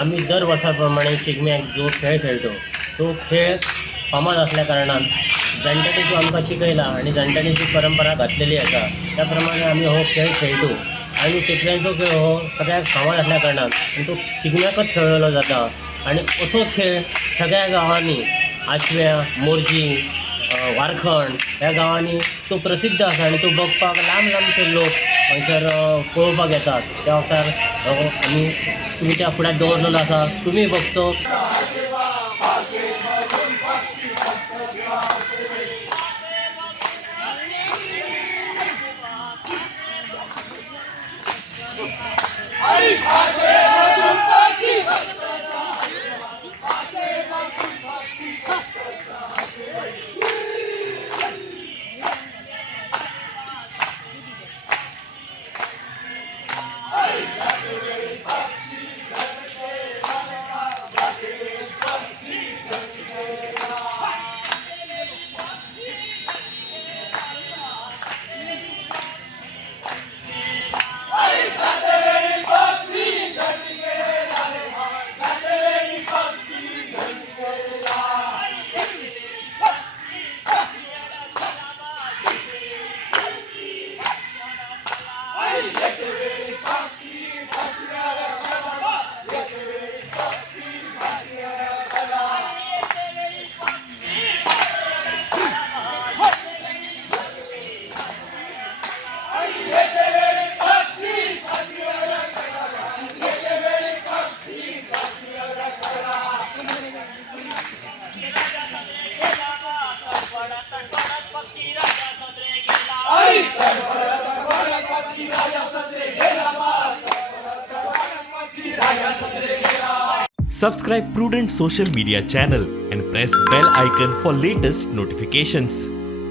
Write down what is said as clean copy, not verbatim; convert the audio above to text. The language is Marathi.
आम्ही दर वर्षाप्रमाणे शिगम्याक जो खेळ खेळतो तो खेळ फामाद असल्या कारणान जाणट्यांनी जो आमकां शिकयला आणि जाणट्यांनी जी परंपरा घातलेली आसा त्या प्रमाणे आमी हो खेळ खेळतो आणि टिपऱ्यांचो खेळ हो सगळ्याक फामाद असल्या कारणान आणि तो शिगम्याकच खेळलो जाता आणि असो खेळ सगळ्या गांवांनी आशव्या मोरजी वारखंड ह्या गांवांनी तो प्रसिद्ध आसा आणि तो बघपाक लांब लांबचे लोक हांगसर पळोवपाक येतात. त्या वक्तार आमी तुमच्या फुड्यान दवरलेलो आसा, तुमी बघचो. Subscribe Prudent social media channel and press bell icon for latest notifications.